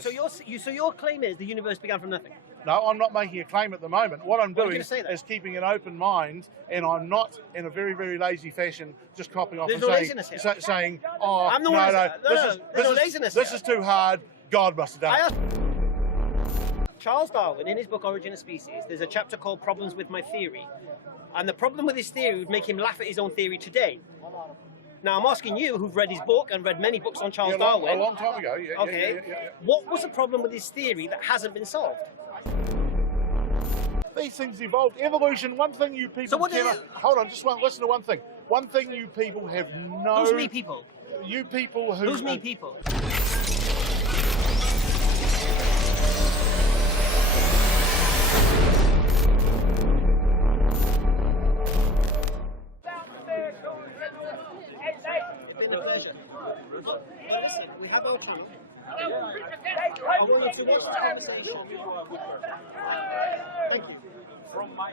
So your claim is the universe began from nothing? No, I'm not making a claim at the moment. What I'm doing is keeping an open mind, and I'm not, in a very, very lazy fashion, just copying off saying, oh, I'm the no, one no, this is too hard, God must have done it. Charles Darwin, in his book Origin of Species, there's a chapter called Problems with My Theory. And the problem with his theory would make him laugh at his own theory today. Now, I'm asking you, who've read his book and read many books on Charles Darwin. A long time ago, yeah. Okay. Yeah. What was the problem with his theory that hasn't been solved? These things evolved. Evolution, one thing you people hold on, just listen to one thing. One thing you people have no... Who's me people? You people who... Who's me people? It's been a pleasure. Listen, we have our channel. I want you to watch the conversation. Thank you. From my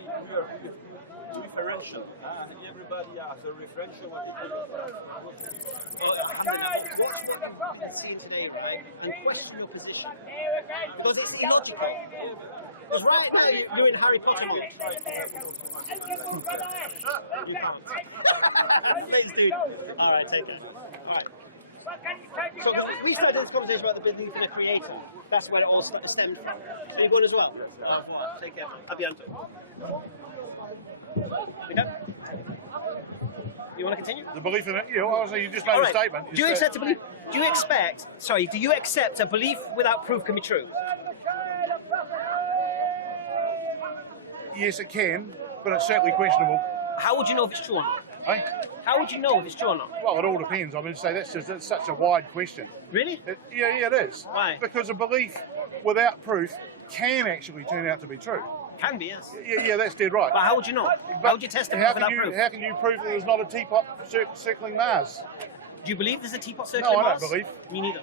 referential, everybody has a referential. What we've seen today, right, and question your position, because it's illogical. Because right now you're in Harry Potter mode. You can't. Please do. All right, take it. All right. So we started this conversation about the belief in a creator. That's where it all stemmed from. So you're going as well? Take care. A bientôt. We done? You want to continue? The belief in it, you just made a statement. Do you accept a belief? Do you accept a belief without proof can be true? Yes, it can, but it's certainly questionable. How would you know if it's true or not? Eh? How would you know if it's true or not? Well, it all depends. I mean, it's such a wide question. Really? Yeah, it is. Why? Because a belief without proof can actually turn out to be true. Can be, yes. Yeah, that's dead right. But how would you know? How would you test it without proof? How can you prove that there's not a teapot circling Mars? Do you believe there's a teapot circling Mars? No, I don't believe. Me neither.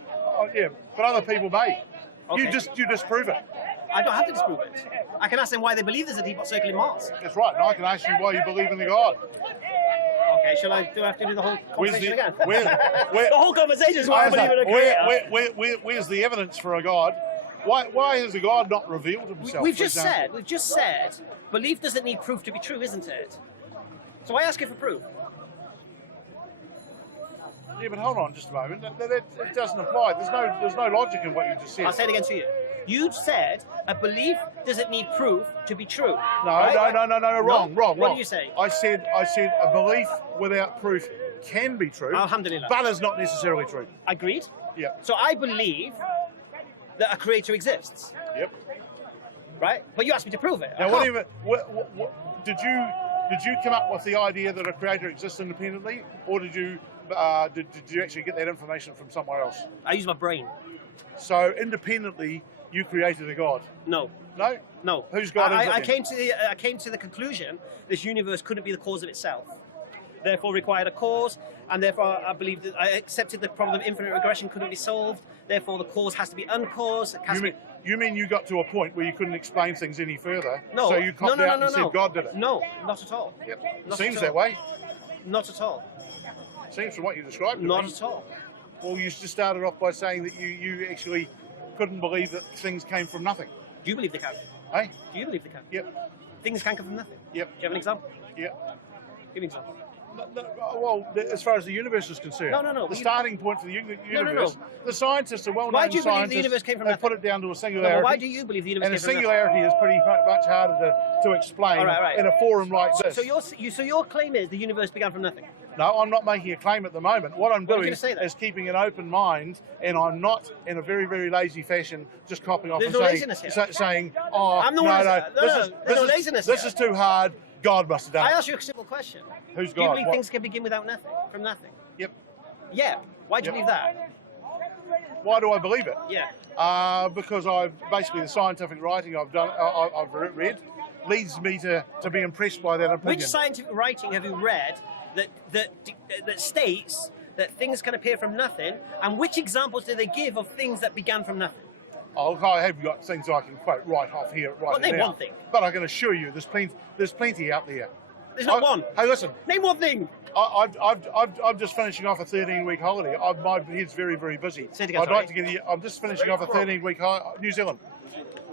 Yeah, but other people may. Okay. You disprove it. I don't have to disprove it. I can ask them why they believe there's a teapot circling Mars. That's right, and I can ask you why you believe in the God. Okay, do I have to do the whole conversation again? The whole conversation is why I believe in a creator. Where's the evidence for a God? Why has a God not revealed himself? We've just said, belief doesn't need proof to be true, isn't it? So I ask you for proof. Yeah, but hold on just a moment. It doesn't apply. There's no logic in what you just said. I'll say it again to you. You said a belief doesn't need proof to be true. No, right? no, wrong. What did you say? I said a belief without proof can be true. Alhamdulillah. But is not necessarily true. Agreed? Yeah. So I believe that a creator exists. Yep. Right? But you asked me to prove it. Now, did you come up with the idea that a creator exists independently, or did you actually get that information from somewhere else? I use my brain. So independently, you created a God? No. No? No. Whose God is it? I came to the conclusion this universe couldn't be the cause of itself. Therefore required a cause, and therefore I accepted the problem of infinite regression couldn't be solved. Therefore the cause has to be uncaused. You mean you got to a point where you couldn't explain things any further? No. So you copped out and said God did it? No, not at all. Yep. Seems that way. Not at all. Seems from what you described. Not at all. Well, you just started off by saying that you actually couldn't believe that things came from nothing. Do you believe they can? Hey? Do you believe they can? Yep. Things can come from nothing? Yep. Do you have an example? Yep. Give me an example. Well, as far as the universe is concerned, no. The starting point for the universe, No. The scientists are well-known Why do you believe scientists. the universe came from they nothing? put it down to a singularity. No, why do you believe the universe came from nothing? And a singularity is pretty much harder to explain in a forum like this. So your claim is the universe began from nothing? No, I'm not making a claim at the moment. What I'm doing is keeping an open mind, and I'm not, in a very, very lazy fashion, just copying off saying, this is too hard, God must have done it. I asked you a simple question. Who's God? Do you believe things can begin without nothing, from nothing? Yep. Yeah. Why do you believe that? Why do I believe it? Yeah. Because basically the scientific writing I've read leads me to be impressed by that opinion. Which scientific writing have you read that states that things can appear from nothing, and which examples do they give of things that began from nothing? Oh, I have got things I can quote right off here, right now. Name one thing. But I can assure you, there's plenty out there. There's not one. Hey, listen. Name one thing. I'm just finishing off a 13-week holiday. My head's very, very busy. Say it again, I'd like to give you. I'm just finishing off a 13-week New Zealand.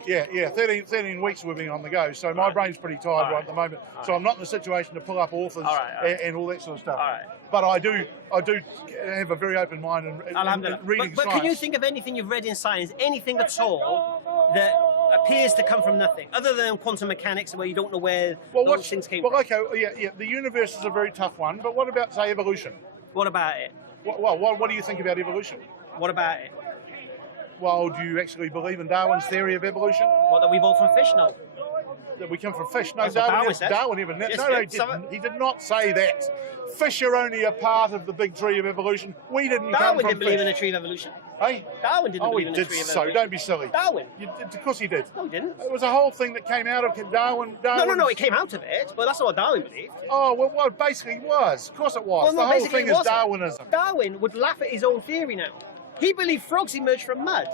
Yeah, 13 weeks we've been on the go, so my brain's pretty tired right at the moment. So I'm not in a situation to pull up authors and all that sort of stuff. But I do have a very open mind and reading but science. Can you think of anything you've read in science, anything at all, that appears to come from nothing, other than quantum mechanics, where you don't know where those things came from? Well, okay, yeah. The universe is a very tough one, but what about, say, evolution? What about it? What do you think about evolution? What about it? Well, do you actually believe in Darwin's theory of evolution? What, that we evolved from fish? No. That we come from fish? No, Darwin even he did not say that. Fish are only a part of the big tree of evolution. We didn't come from Darwin didn't fish. believe in a tree of evolution. Hey? Darwin didn't believe in a tree of evolution. So don't be silly. Darwin? Of course he did. No, he didn't. It was a whole thing that came out of Darwin. No, it came out of it, but that's not what Darwin believed. Oh, well, basically it was. Of course it was. Well, the whole thing is Darwinism. Darwin would laugh at his own theory now. He believed frogs emerged from mud.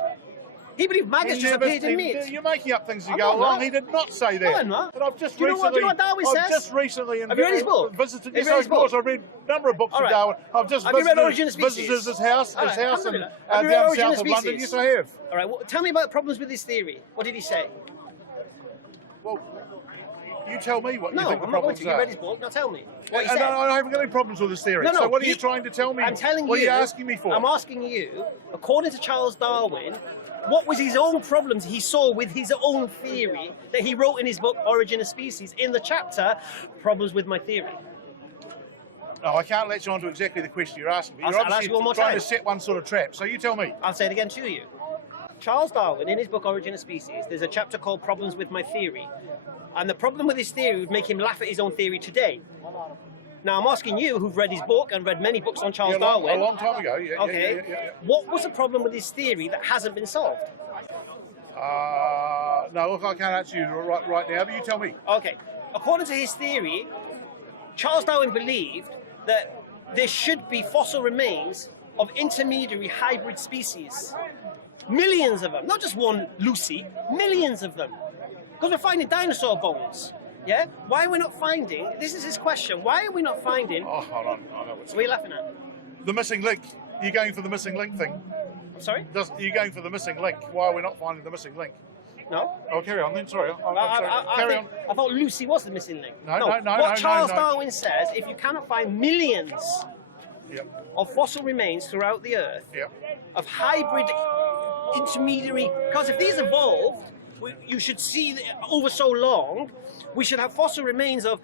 He believed maggots just appeared in meat. You're making up things as you go along. He did not say that. No, I'm not. But I've just do you know what Darwin says? I've just recently Have you read his book? Visited. Yes, of course. I've read a number of books of Darwin. I've just visited his house in down south of London. Yes, I have. All right. Well, tell me about problems with his theory. What did he say? Well, you tell me what you think the I'm not going problems to. You read his book. Now tell me. What he said. I haven't got any problems with his theory. No, so what are you trying to tell me? I'm telling you. What are you asking me for? I'm asking you, according to Charles Darwin, what was his own problems he saw with his own theory that he wrote in his book, Origin of Species, in the chapter, Problems with My Theory? No, I can't let you on to exactly the question you're asking me. You're I'll ask you one more trying time. to set one sort of trap. So you tell me. I'll say it again to you. Charles Darwin, in his book Origin of Species, there's a chapter called Problems with My Theory. And the problem with his theory would make him laugh at his own theory today. Now, I'm asking you, who've read his book and read many books on Charles Darwin. A long time ago, Okay. What was the problem with his theory that hasn't been solved? No, look, I can't answer you right now, but you tell me. Okay. According to his theory, Charles Darwin believed that there should be fossil remains of intermediary hybrid species. Millions of them, not just one Lucy, millions of them. Because we're finding dinosaur bones. Yeah? Why are we not finding, this is his question, why are we not finding... Oh, hold on, I know what's... What are you laughing at? The missing link. You're going for the missing link thing. Sorry? You're going for the missing link. Why are we not finding the missing link? No. Oh, carry on then, sorry. Carry on. I thought Lucy was the missing link. No. What Charles Darwin says, if you cannot find millions of fossil remains throughout the Earth, of hybrid intermediary, because if these evolved, you should see over so long, we should have fossil remains of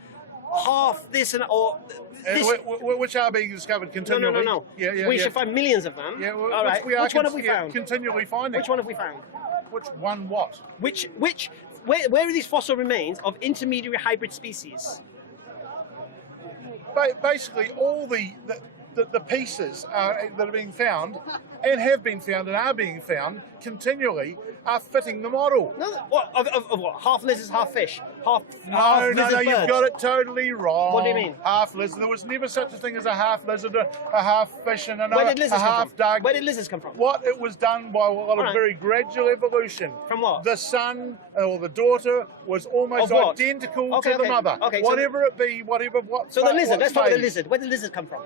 half this and or this. Which are being discovered continually. No. We should find millions of them. Yeah, all right. Which one have we found? Continually finding. Which one have we found? Which one what? Where are these fossil remains of intermediary hybrid species? Basically, all the pieces that are being found and have been found and are being found continually are fitting the model. No, what? Of what? Half lizards, half fish? Half No, birds. You've got it totally wrong. What do you mean? Half lizard. There was never such a thing as a half lizard, a half fish, and a half dog. Where did lizards come from? What? It was done by a lot of very gradual evolution. From what? The son or the daughter was almost identical to the mother. Okay, whatever it be, whatever what. So the lizard. Let's talk about the lizard. Where did lizards come from?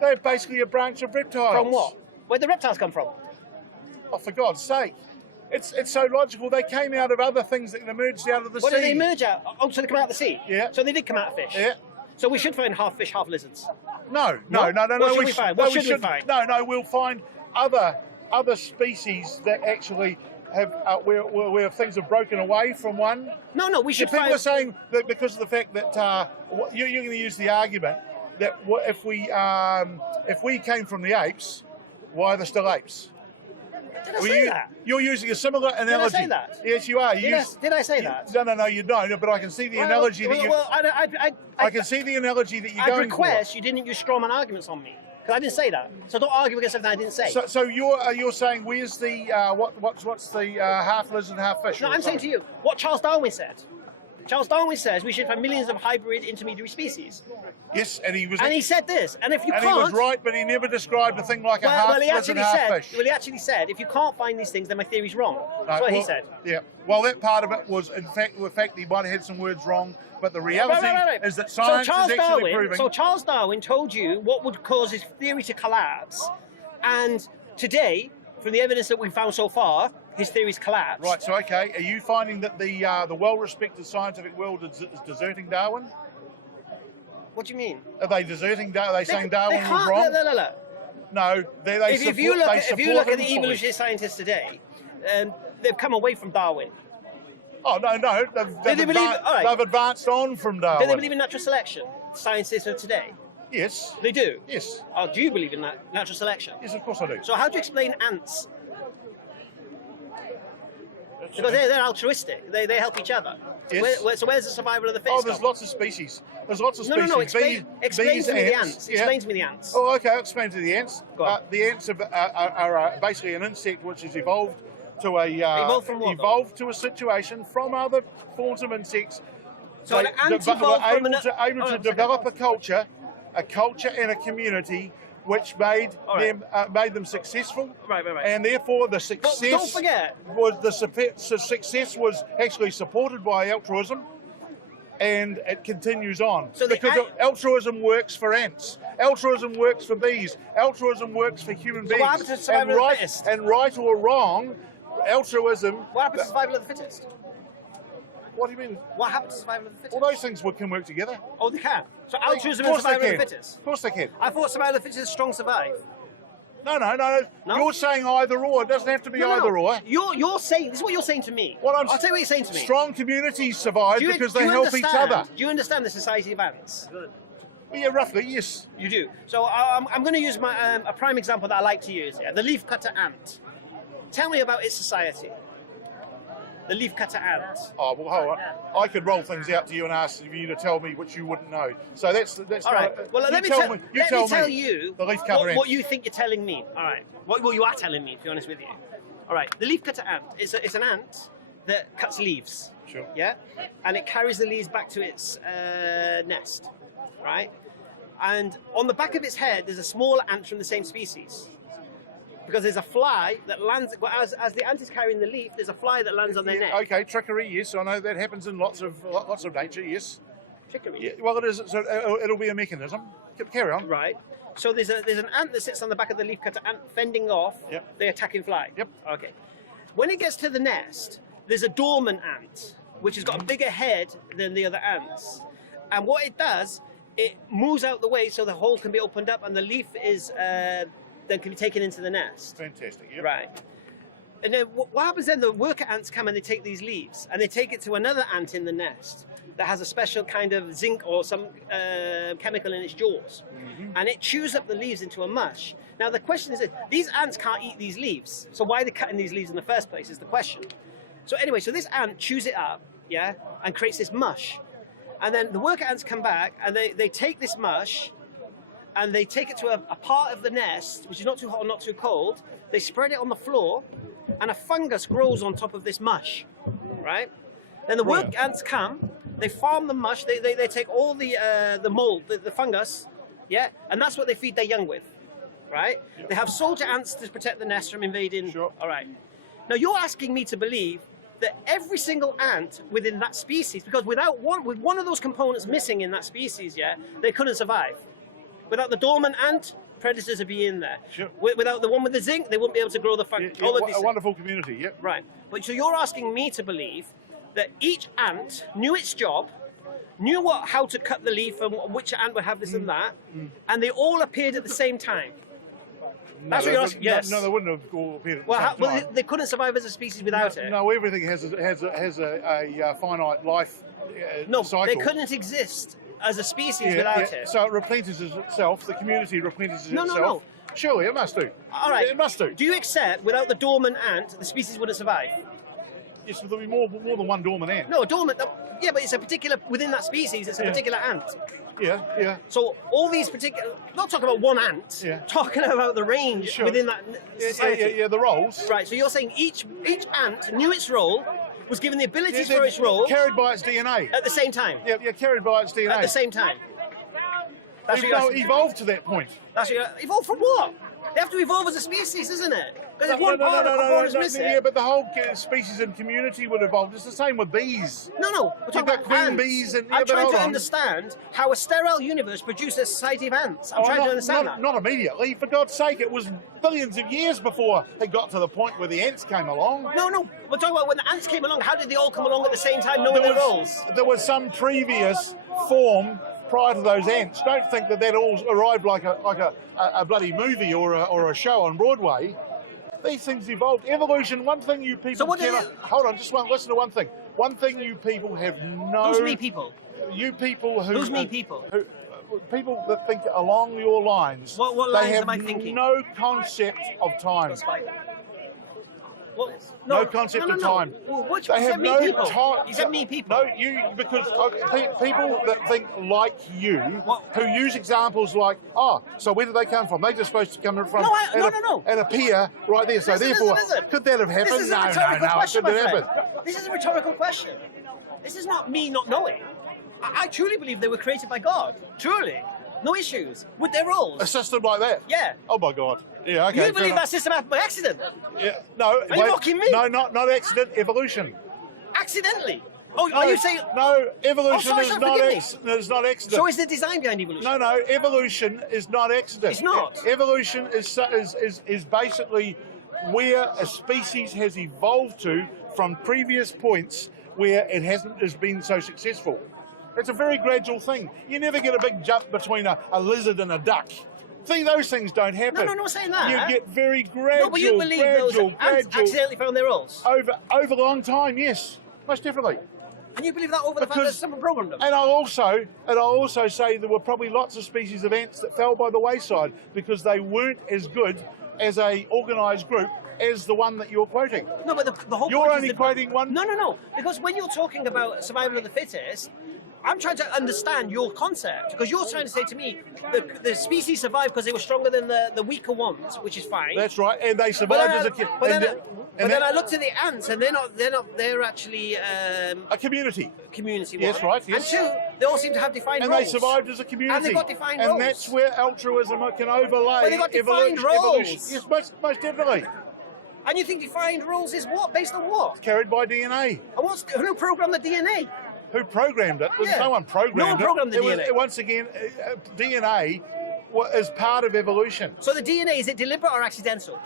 They're basically a branch of reptiles. From what? Where did the reptiles come from? Oh, for God's sake. It's so logical. They came out of other things that emerged out of the sea. What did they emerge out? Oh, so they come out of the sea? Yeah. So they did come out of fish? Yeah. So we should find half fish, half lizards? No. What should we find? What should we find? No, we'll find other species that actually have where things have broken away from one. No, we should People find... are saying that because of the fact that you're going to use the argument that if we came from the apes, why are there still apes? Did I say that? You're using a similar analogy. Did I say that? Yes, you are. Did I say that? No, you don't. But I can see the analogy that you. Well, I can see the analogy that you're going for. I'd request you didn't use strawman arguments on me because I didn't say that. So don't argue against something I didn't say. So you're saying where's the what's the half lizard, half fish? No, I'm saying to you what Charles Darwin said. Charles Darwin says we should have millions of hybrid intermediary species. Yes, and he said this. And if you and can't, he was right, but he never described a thing like a half lizard, half fish. Well, he actually said, if you can't find these things, then my theory's wrong. That's what he said. Yeah. Well, that part of it was, in fact, he might have had some words wrong, but the reality is that science is actually proving. So Charles Darwin told you what would cause his theory to collapse, and today, from the evidence that we've found so far, his theory's collapsed. Right. So, okay, are you finding that the well-respected scientific world is deserting Darwin? What do you mean? Are they deserting Darwin? Are they saying Darwin was wrong? No, if you look at the evolutionary scientists today, they've come away from Darwin. Oh, no, they've advanced on from Darwin. Do they believe in natural selection, scientists of today? Yes. They do? Yes. Oh, do you believe in that natural selection? Yes, of course I do. So how do you explain ants? Because they're altruistic. They help each other. Yes. So where's the survival of the fittest? Oh, there's lots of species. There's lots of species. No. Explain to me the ants. Explain to me the ants. Oh, okay. I'll explain to the ants. Go on. The ants are basically an insect which has evolved to a evolved to a situation from other forms of insects. So an ant evolved from able to develop a culture and a community which made them successful. Right. And therefore the success. But don't forget. Success was actually supported by altruism, and it continues on. So because altruism works for ants, altruism works for bees, altruism works for human beings. What happens to survival of the fittest? And right or wrong, altruism. What happens to survival of the fittest? What do you mean? What happens to survival of the fittest? All those things can work together. Oh, they can. So altruism and survival of the fittest. Of course they can. I thought survival of the fittest is strong survive. No. You're saying either or. It doesn't have to be either or. You're saying, this is what you're saying to me. I'll tell you what you're saying to me. Strong communities survive because they help each other. Do you understand the society of ants? Well, yeah, roughly, yes. You do. So I'm going to use a prime example that I like to use. Yeah, the leafcutter ant. Tell me about its society. The leafcutter ant. Oh, well, I could roll things out to you and ask you to tell me what you wouldn't know. So that's all right. Well, let me tell you the leafcutter ant. What you think you're telling me. All right. What you are telling me, to be honest with you. All right. The leafcutter ant is an ant that cuts leaves. Sure. Yeah. And it carries the leaves back to its nest. Right. And on the back of its head, there's a smaller ant from the same species. Because there's a fly that lands, as the ant is carrying the leaf, there's a fly that lands on their neck. Okay, trickery, yes, I know that happens in lots of nature, yes. Trickery? Yeah, well, it is. So it'll be a mechanism. Carry on. Right. So there's an ant that sits on the back of the leafcutter ant fending off the attacking fly. Yep. Okay. When it gets to the nest, there's a dormant ant, which has got a bigger head than the other ants. And what it does, it moves out the way so the hole can be opened up and the leaf is... then can be taken into the nest. Fantastic, yeah. Right. And then what happens then, the worker ants come and they take these leaves and they take it to another ant in the nest that has a special kind of zinc or some chemical in its jaws. And it chews up the leaves into a mush. Now the question is, these ants can't eat these leaves, so why are they cutting these leaves in the first place is the question. So anyway, so this ant chews it up, yeah, and creates this mush. And then the worker ants come back and they take this mush and they take it to a part of the nest, which is not too hot or not too cold. They spread it on the floor, and a fungus grows on top of this mush, right? Then the work ants come, they farm the mush, they take all the mold, the fungus, yeah, and that's what they feed their young with, right? Yep. They have soldier ants to protect the nest from invading. Sure. All right. Now you're asking me to believe that every single ant within that species, because with one of those components missing in that species, yeah, they couldn't survive. Without the dormant ant, predators would be in there. Sure. Without the one with the zinc, they wouldn't be able to grow the fungus. A wonderful community, yeah. Right. But so you're asking me to believe that each ant knew its job, knew how to cut the leaf and which ant would have this and that, and they all appeared at the same time. That's what you're asking? Yes. No, they wouldn't have all appeared at the same time. Well, they couldn't survive as a species without it. No, everything has a finite life cycle. They couldn't exist as a species without it. So it replenishes itself, the community replenishes itself. No. Surely, it must do. All right. It must do. Do you accept, without the dormant ant, the species wouldn't survive? Yes, but there'll be more than one dormant ant. No, dormant, yeah, but it's a particular, within that species, it's a particular ant. Yeah. So all these particular, not talking about one ant, talking about the range within that society. Yeah, the roles. Right, so you're saying each ant knew its role, was given the abilities for its role carried by its DNA. at the same time. Yeah, carried by its DNA. At the same time. That's what you're asking. Evolved to that point. That's what evolved from what? They have to evolve as a species, isn't it? Because if one part of the component is missing. Yeah, but the whole species and community would evolve. It's the same with bees. No. We're talking about queen ants. bees and I'm trying to understand how a sterile universe produces a society of ants. I'm trying to understand that. Not immediately. For God's sake, it was billions of years before it got to the point where the ants came along. No. We're talking about when the ants came along. How did they all come along at the same time, knowing their roles? There was some previous form prior to those ants. Don't think that all arrived like a bloody movie or a show on Broadway. These things evolved. Evolution, one thing you people hold on, listen to one thing. One thing you people have no... Who's me people? You people who... Who's me people? People that think along your lines. What lines am I thinking? No concept of time. Well, no concept of time. Well, they have no time. You said me people. No, because people that think like you, who use examples like, so where did they come from? They're just supposed to come from and appear right there. So therefore, could that have happened? This is a rhetorical question, could that happen? This is a rhetorical question. This is not me not knowing. I truly believe they were created by God. Truly. No issues with their roles. A system like that? Yeah. Oh my God. Yeah, okay. You believe that system happened by accident? Yeah. No. Are you mocking me? No, not accident. Evolution. Accidentally? Oh, are you saying? No, evolution is not accident. So is the design behind evolution? No, evolution is not accident. It's not. Evolution is basically where a species has evolved to from previous points where it hasn't been so successful. It's a very gradual thing. You never get a big jump between a lizard and a duck. See, those things don't happen. No, I'm not saying that. You get very gradual, no, but you believe those ants accidentally found their roles? Over a long time, yes. Most definitely. And you believe that over the fact that someone programmed them? And I'll also say there were probably lots of species of ants that fell by the wayside because they weren't as good as a organised group as the one that you're quoting. No, but the whole You're point only quoting one? No. Because when you're talking about survival of the fittest, I'm trying to understand your concept, because you're trying to say to me the species survived because they were stronger than the weaker ones, which is fine. That's right, and they survived as a kid. But then I looked at the ants, and they're actually a community. Yes, right. Yes. And two, they all seem to have defined roles. And they survived as a community. And they got defined roles. And that's where altruism can overlay. But they got defined roles. Yes, most definitely. And you think defined roles is what? Based on what? Carried by DNA. And who programmed the DNA? Who programmed it? Yeah. No one programmed it. No one programmed the DNA. Once again, DNA is part of evolution. So the DNA, is it deliberate or accidental?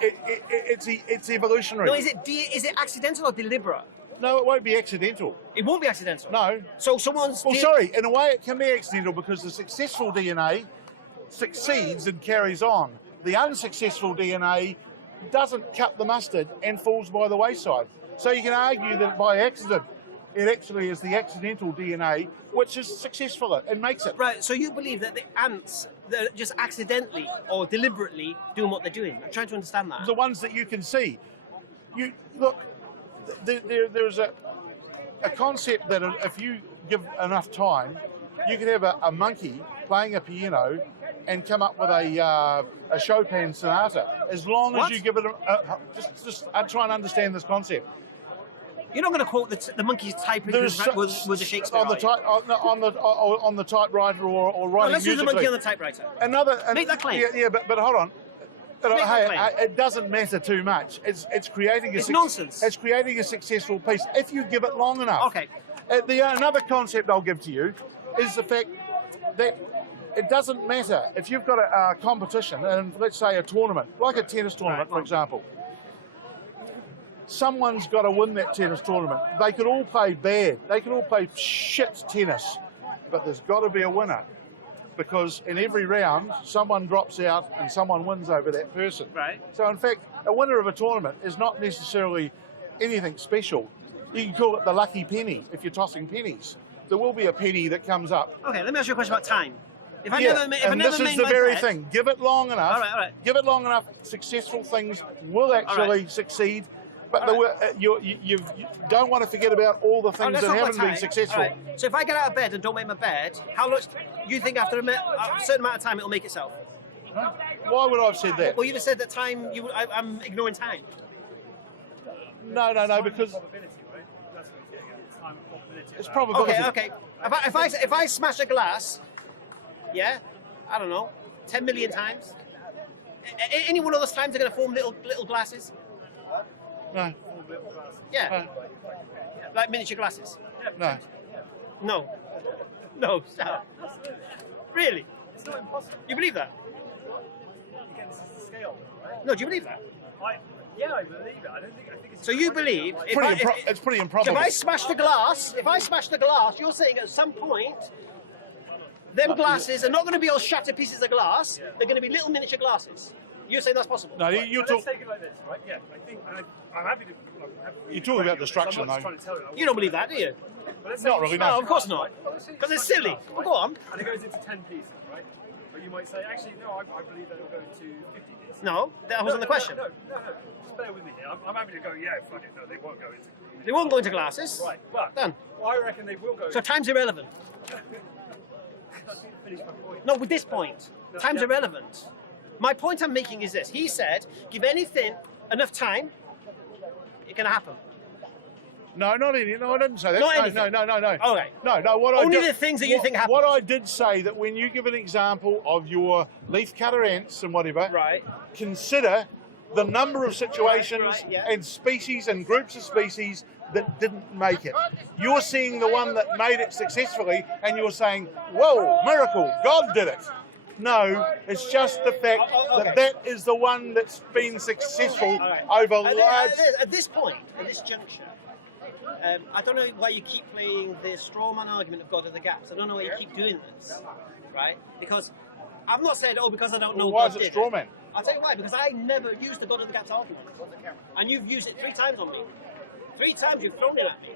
It's evolutionary. No, is it accidental or deliberate? No, it won't be accidental. It won't be accidental? No. So someone's... Well, sorry, in a way it can be accidental because the successful DNA succeeds and carries on. The unsuccessful DNA doesn't cut the mustard and falls by the wayside. So you can argue that by accident, it actually is the accidental DNA which is successful and makes it. Right, so you believe that the ants, they're just accidentally or deliberately doing what they're doing. I'm trying to understand that. The ones that you can see. Look, there's a concept that if you give enough time, you can have a monkey playing a piano and come up with a Chopin sonata. As long as you give it just try and understand this concept. You're not going to quote the monkey's typing was a Shakespeare on the typewriter or writing. Let's use the monkey on the typewriter. Make that claim. Yeah, but hold on. It doesn't matter too much. It's creating nonsense. It's creating a successful piece if you give it long enough. Okay. Another concept I'll give to you is the fact that it doesn't matter if you've got a competition and let's say a tournament, like a tennis tournament, for example. Someone's got to win that tennis tournament. They could all play bad. They could all play shit tennis, but there's got to be a winner, because in every round someone drops out and someone wins over that person. Right. So in fact, a winner of a tournament is not necessarily anything special. You can call it the lucky penny if you're tossing pennies. There will be a penny that comes up. Okay, let me ask you a question about time. This is the very thing. Give it long enough. All right. Give it long enough. Successful things will actually succeed. But you don't want to forget about all the things that haven't been successful. Right. So if I get out of bed and don't make my bed, how much do you think after a certain amount of time it'll make itself? Why would I have said that? Well, you just said that time. I'm ignoring time. No, because Probability, right? That's what you're getting at. It's time and probability. it's probability. Okay. If I smash a glass, yeah, I don't know, 10 million times. Any one of those times they're going to form little glasses. No, Yeah, like miniature glasses. no. No, stop. Really? It's not impossible. You believe that? Again, this is the scale, right? No, do you believe that? Yeah, I believe it. I think it's. So you believe It's pretty improbable. if I smash the glass, you're saying at some point, them glasses are not going to be all shattered pieces of glass. They're going to be little miniature glasses. You're saying that's possible? No, you Let's talk. take it like this, right? Yeah, I think I'm happy to. You talk about destruction, I'm not though. trying to tell You don't believe that, do you? But let's Not say really, you no. No, of course not. Well, let's say you Because it's smash the silly. glass, Well, go on. And it goes into 10 pieces, right? Or you might say, actually, no, I believe that it'll go into 50 pieces. No, that wasn't the question. No. Just bear with me here. I'm happy to go, yeah, fuck it. No, they won't go into. They won't go into glasses. Right, but Done. I reckon they will go So time's irrelevant. I didn't finish my point. No, with this point, time's irrelevant. My point I'm making is this. He said, give anything enough time, it can happen. No, not any. No, I didn't say that. Not anything. No. Okay. No. What Only I did, the things that you think happen. What I did say that when you give an example of your leaf cutter ants and whatever, Right. consider the number of situations Right, yeah. and species and groups of species that didn't make it. You're seeing the one that made it successfully, and you're saying, "Whoa, miracle! God did it." No, it's just the fact that is the one that's been successful over large. At this point, at this juncture, I don't know why you keep playing the straw man argument of God of the gaps. I don't know why you keep doing this, right? Because I've not said, because I don't know. Why God is it did straw man? I'll tell you why. Because I never used the God of the gaps argument, and you've used it 3 times on me. 3 times you've thrown it at me,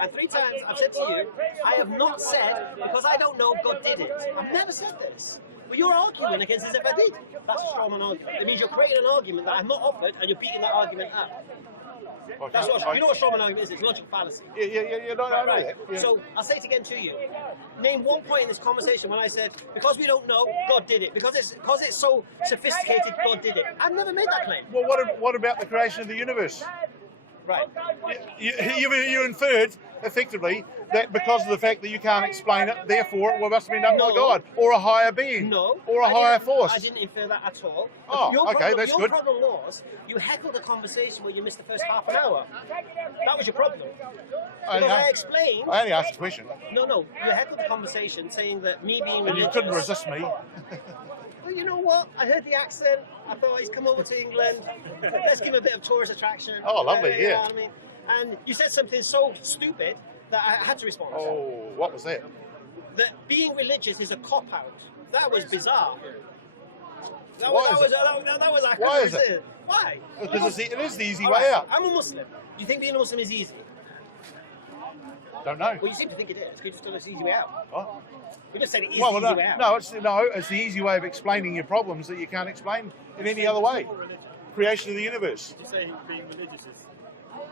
and 3 times I've said to you, I have not said because I don't know God did it. I've never said this. But you're arguing against as if I did. That's a straw man argument. It means you're creating an argument that I've not offered, and you're beating that argument up. Okay. That's what, you know what straw man argument is? It's logical fallacy. Yeah. No, I know that. Yeah. So I'll say it again to you. Name one point in this conversation when I said, because we don't know, God did it. Because it's so sophisticated, God did it. I've never made that claim. Well, what about the creation of the universe? Right. You inferred effectively that because of the fact that you can't explain it, therefore it must have been done by God or a higher being, or a higher force. I didn't infer that at all. Oh, okay, that's good. Your problem was you heckled the conversation where you missed the first half an hour. That was your problem. Because I explained. I only asked a question. No. You heckled the conversation saying that me being religious. And you couldn't resist me. Well, you know what? I heard the accent. I thought he's come over to England. Let's give him a bit of tourist attraction. Oh, lovely, You know yeah. what I mean? And you said something so stupid that I had to respond. Oh, what was that? That being religious is a cop-out. That was bizarre. Why is it? Why? Because it is the easy All way right, out. I'm a Muslim. You think being a Muslim is easy? Don't know. Well, you seem to think it is. You just tell us the easy way out. Oh. You just said it is Well, the easy way out. no, it's the easy way of explaining your problems that you can't explain in any other way. Creation of the universe. Did you say being religious is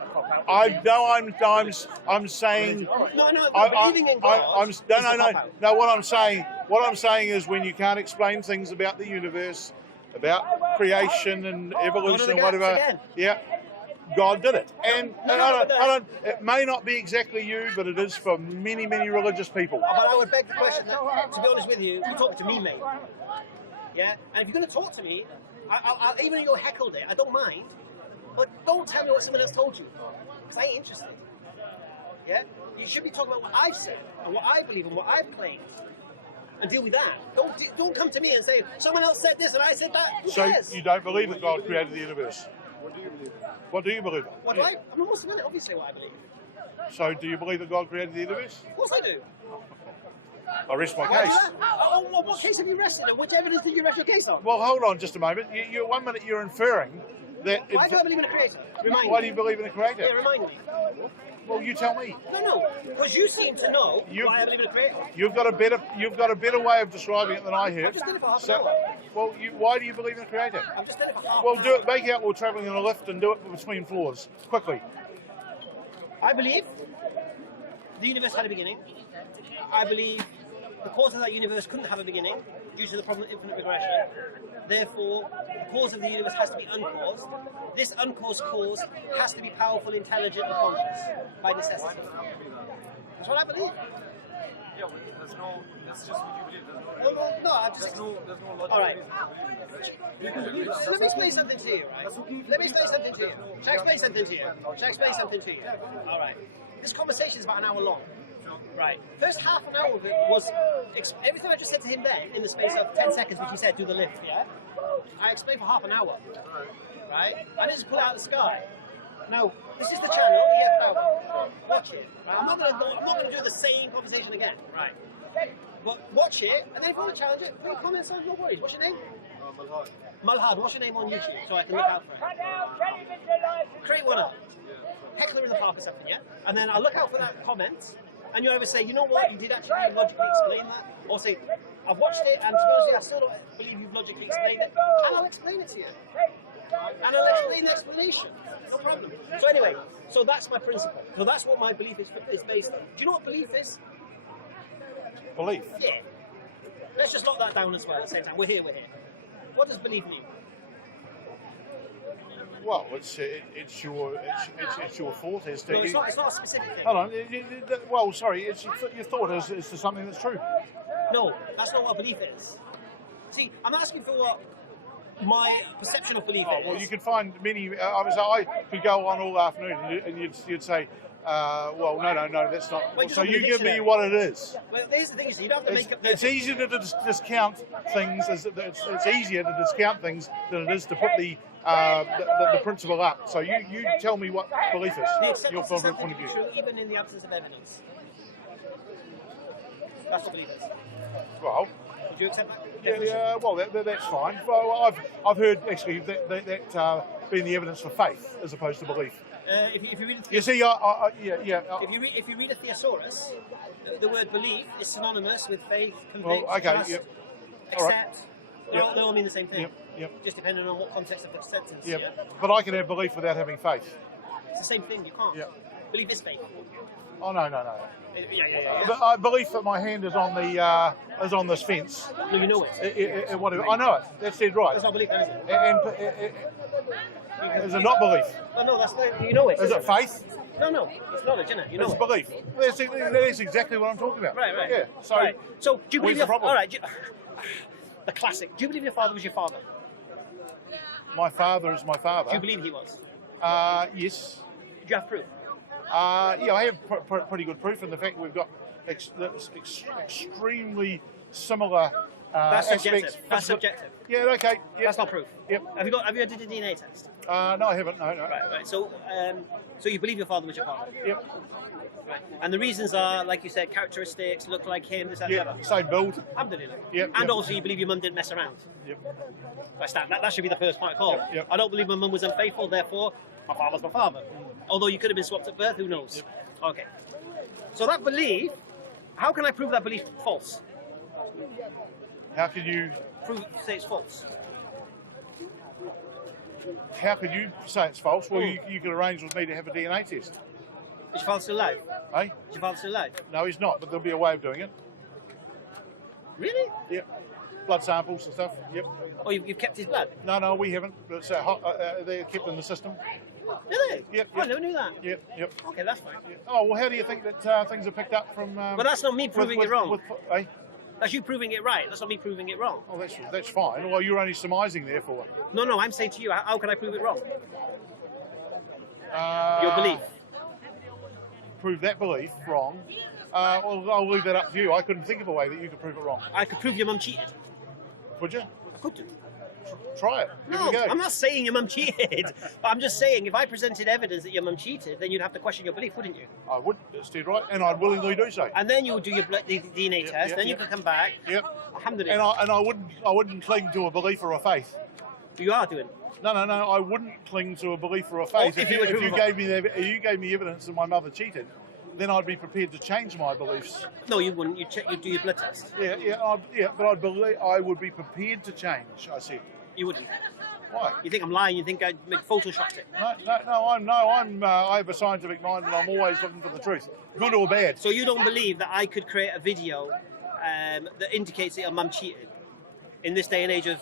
a cop-out? I'm saying. No, believing in God. No. What I'm saying is when you can't explain things about the universe, about creation and evolution and whatever. Again. Yeah. God did it, and I don't. It may not be exactly you, but it is for many religious people. But I would beg the question, that, to be honest with you, you're talking to me, mate. Yeah? And if you're going to talk to me, I'll, even though you heckled it, I don't mind. But don't tell me what someone else told you. Because I ain't interested. Yeah? You should be talking about what I've said, and what I believe, and what I've claimed. And deal with that. Don't come to me and say, someone else said this and I said that. Who cares? So you don't believe that God created the universe? What do you believe? What do I? I'm a Muslim, obviously what I believe. So do you believe that God created the universe? Of course I do. I rest my case. What case have you rested on? Which evidence did you rest your case on? Well, hold on just a moment. You 1 minute you're inferring that... Why do I believe in a creator? Remind Why me. do you believe in a creator? Yeah, remind me. Well, you tell me. No, because you seem to know why I believe in a creator. You've got a better way of describing it than I have. I've just done it for half an hour. Well, why do you believe in a creator? I've just done it for half Well, an do hour. it. Make out we're travelling in a lift and do it between floors quickly. I believe the universe had a beginning. I believe the cause of that universe couldn't have a beginning due to the problem of infinite regression. Therefore, the cause of the universe has to be uncaused. This uncaused cause has to be powerful, intelligent, and conscious by necessity. That's what I believe. Yeah, but there's no. That's just what you believe. No, I just. There's no logic. All right. Let me explain something to you, right? Let me explain something to you. Shall I explain something to you? Shall I explain something to you? All right. This conversation is about an hour long. Right. First half an hour of it was everything I just said to him then in the space of 10 seconds, which he said, do the lift, yeah? I explained for half an hour. Right? I didn't just pull it out of the sky. Now, this is the channel, watch it. Right? I'm not gonna do the same conversation again. Right. But watch it, and then if you want to challenge it, put your comments on, no worries. What's your name? Mulhid. Mulhid, what's your name on YouTube so I can look out for it? Create one up. Heckler in the Park or something, yeah? And then I'll look out for that comment, and you either say, you know what, you did actually logically explain that, or say, I've watched it, and honestly, I still don't believe you've logically explained it, and I'll explain it to you. And I'll explain the explanation. No problem. So anyway, so that's my principle. So that's what my belief is based on. Do you know what belief is? Belief? Yeah. Let's just lock that down as well at the same time. We're here. What does belief mean? Well, it's your thought as to. No, it's not a specific thing. Hold on. Well, sorry. It's your thought as to something that's true. No, that's not what belief is. See, I'm asking for what my perception of belief is. Well, you could find many. I could go on all afternoon, and you'd say, well, no, that's not. Wait, so you give me dictionary. what it is. Well, here's the thing: you don't have to make up. It's easier to discount things. It's easier to discount things than it is to put the principle up. So you tell me what belief is. Your point of view. True, even in the absence of evidence. That's what belief is. Well. Would you accept that? Yeah, well, that's fine. Well, I've heard actually that being the evidence for faith as opposed to belief. If you read you see, if you read a thesaurus, the word belief is synonymous with faith, convict, trust, yep. accept. Right. They all mean the same thing. Yep. Just depending on what context of the sentence. Yep. Yeah? But I can have belief without having faith. It's the same thing. You can't. Yep. Belief is faith. Oh no. Yeah. But I believe that my hand is on the this fence. No, you know it. Whatever. I know it. That's dead right. That's not belief, is it? Is it not belief? No, that's not. You know it. Is it faith? No, it's knowledge, isn't it? You know it's it. belief. That's exactly what I'm talking about. Right. Yeah. So, right. So do you believe your problem? all right? The classic. Do you believe your father was your father? My father is my father. Do you believe he was? Yes. Do you have proof? Yeah, I have pretty good proof in the fact we've got extremely similar That's subjective. aspects. That's subjective. Yeah, okay. Yep. That's not proof. Yep. Have you ever did a DNA test? No, I haven't. No. Right. So you believe your father was your father? Yep. Right. And the reasons are, like you said, characteristics, look like him, this, that, the other. Same build. Alhamdulillah. Yep. And also you believe your mum didn't mess around. Yep. That should be the first point of call. Yep. I don't believe my mum was unfaithful, therefore my father's my father. Although you could have been swapped at birth, who knows? Yep. Okay. So that belief, how can I prove that belief false? How could you say it's false? How could you say it's false? Well, you could arrange with me to have a DNA test. Is your father still alive? Eh? Is your father still alive? No, he's not, but there'll be a way of doing it. Really? Yep. Blood samples and stuff. Yep. Oh, you've kept his blood? No, we haven't. But they're kept in the system. Really? Yep. Oh, I never knew that. Yep. Okay, that's fine. Yep. Oh, well, how do you think that things are picked up from... well, that's not me proving it wrong. Eh? That's you proving it right. That's not me proving it wrong. Oh, that's fine. Well, you're only surmising, therefore. No, I'm saying to you, how can I prove it wrong? Your belief. Prove that belief wrong. Well, I'll leave that up to you. I couldn't think of a way that you could prove it wrong. I could prove your mum cheated. Would you? I could do. Try it. No, I'm not saying your mum cheated. But I'm just saying, if I presented evidence that your mum cheated, then you'd have to question your belief, wouldn't you? I would. That's dead right. And I'd willingly do so. And then you would do your DNA test. Then you could come back. Yep. Alhamdulillah. And I wouldn't cling to a belief or a faith. You are doing. No. I wouldn't cling to a belief or a faith. If you gave me evidence that my mother cheated, then I'd be prepared to change my beliefs. No, you wouldn't. You'd do your blood test. But I would be prepared to change. I said. You wouldn't. Why? You think I'm lying? You think I photoshopped it? I have a scientific mind, and I'm always looking for the truth, good or bad. So you don't believe that I could create a video that indicates that your mum cheated in this day and age of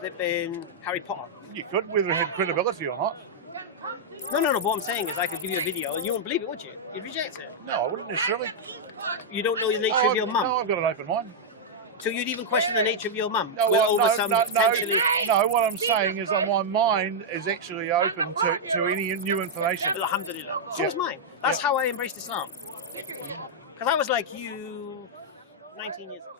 flipping Harry Potter? You could, whether it had credibility or not. No. But what I'm saying is I could give you a video and you wouldn't believe it, would you? You'd reject it. No, I wouldn't necessarily. You don't know the nature of your mum? No, I've got an open mind. So you'd even question the nature of your mum? No, potentially... No, what I'm saying is that my mind is actually open to any new information. Alhamdulillah. So is mine. That's how I embraced Islam. Because I was like you 19 years ago.